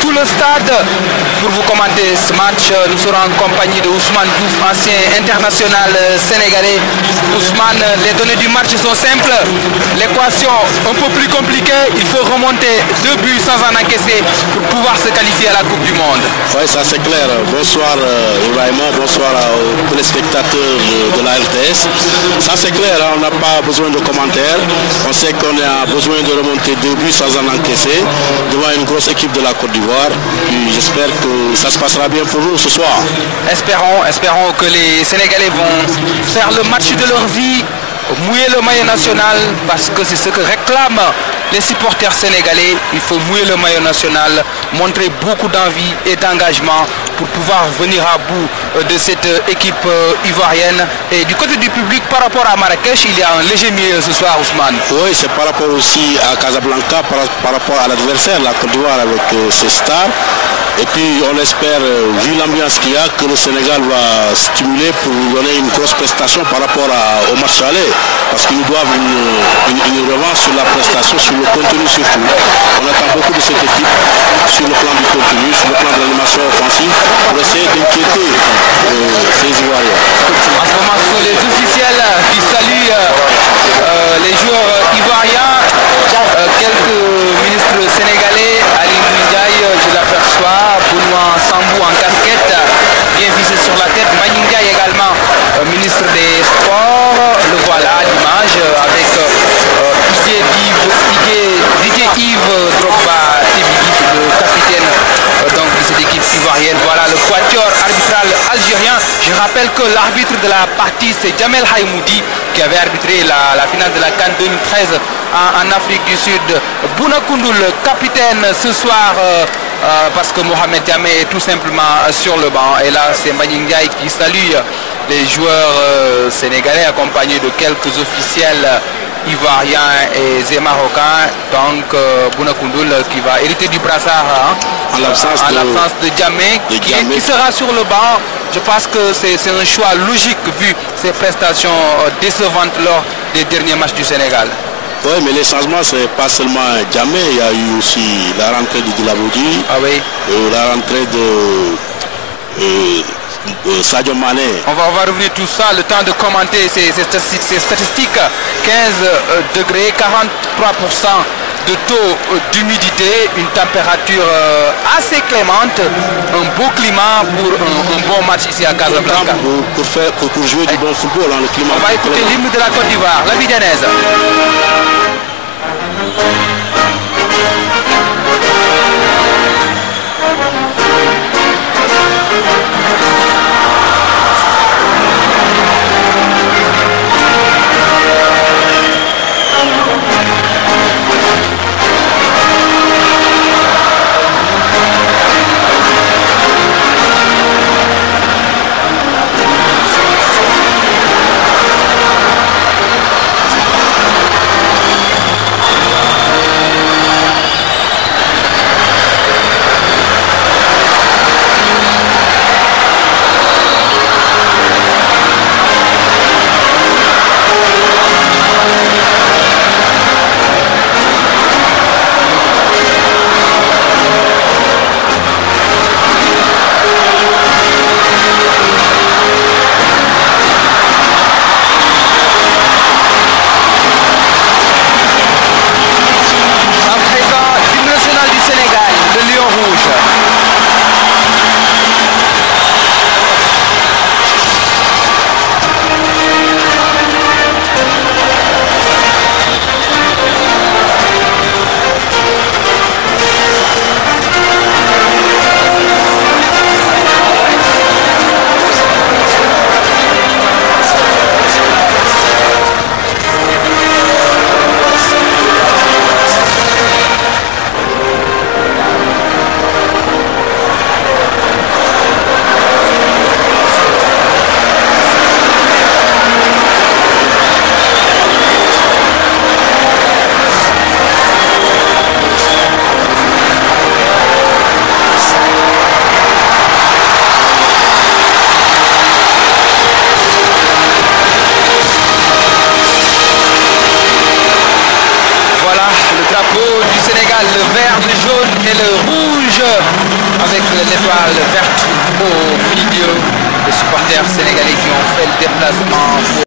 tout le stade pour vous commenter ce match. Nous serons en compagnie de Ousmane Diouf, ancien international sénégalais. Ousmane, les données du match sont simples. L'équation un peu plus compliquée. Il faut remonter 2 buts sans en encaisser pour pouvoir se qualifier à la Coupe du Monde. Oui, ça c'est clair. Bonsoir Raymond, bonsoir aux téléspectateurs de la RTS. Ça c'est clair, on n'a pas besoin de commentaires. On sait qu'on a besoin de remonter 2 buts sans en encaisser devant une grosse équipe de la Côte d'Ivoire. J'espère que ça se passera bien pour nous ce soir. Espérons que les Sénégalais vont faire le match de leur vie, mouiller le maillot national, parce que c'est ce que réclament les supporters sénégalais. Il faut mouiller le maillot national, montrer beaucoup d'envie et d'engagement pour pouvoir venir à bout de cette équipe ivoirienne. Et du côté du public, par rapport à Marrakech, il y a un léger milieu ce soir, Ousmane. Oui, c'est par rapport aussi à Casablanca, par rapport à l'adversaire, la Côte d'Ivoire avec ses stars. Et puis on espère, vu l'ambiance qu'il y a, que le Sénégal va stimuler pour donner une grosse prestation par rapport au match aller. Parce qu'ils nous doivent une revanche sur la prestation, sur le contenu surtout. On attend beaucoup de cette équipe sur le plan du contenu, sur le plan de l'animation offensive, pour essayer d'inquiéter ces Ivoiriens. En ce moment, ce sont les officiels qui saluent les joueurs ivoiriens. Quelques ministres sénégalais, Ali Ndiaye, je l'aperçois, Benoît Sambou en casquette, bien visé sur la tête. Mbagnick Ndiaye également, ministre des Sports. Le voilà à l'image avec Didier Yves Drogba, le capitaine de cette équipe ivoirienne. Voilà le quatuor arbitral algérien. Je rappelle que l'arbitre de la partie, c'est Djamel Haïmoudi, qui avait arbitré la finale de la CAN 2013 en Afrique du Sud. Bouna Koundoul, capitaine ce soir, parce que Mohamed Diamé est tout simplement sur le banc. Et là, c'est Mbagnick Ndiaye qui salue les joueurs sénégalais, accompagnés de quelques officiels ivoiriens et marocains. Donc Bouna Koundoul qui va hériter du brassard en l'absence de Diamé, qui sera sur le banc. Je pense que c'est un choix logique vu ses prestations décevantes lors des derniers matchs du Sénégal. Oui, mais les changements, c'est pas seulement Diamé, il y a eu aussi la rentrée de Djilabodi, la rentrée de Sadio Mané. On va revenir tout ça, le temps de commenter ces statistiques. 15 degrés, 43% de taux d'humidité, une température assez clémente, un beau climat pour un bon match ici à Casablanca. Pour jouer du bon football dans le climat. On va écouter l'hymne de la Côte d'Ivoire, la Vidanaise. drapeau du Sénégal, le vert, le jaune et le rouge avec l'étoile verte au milieu. Les supporters sénégalais qui ont fait le déplacement pour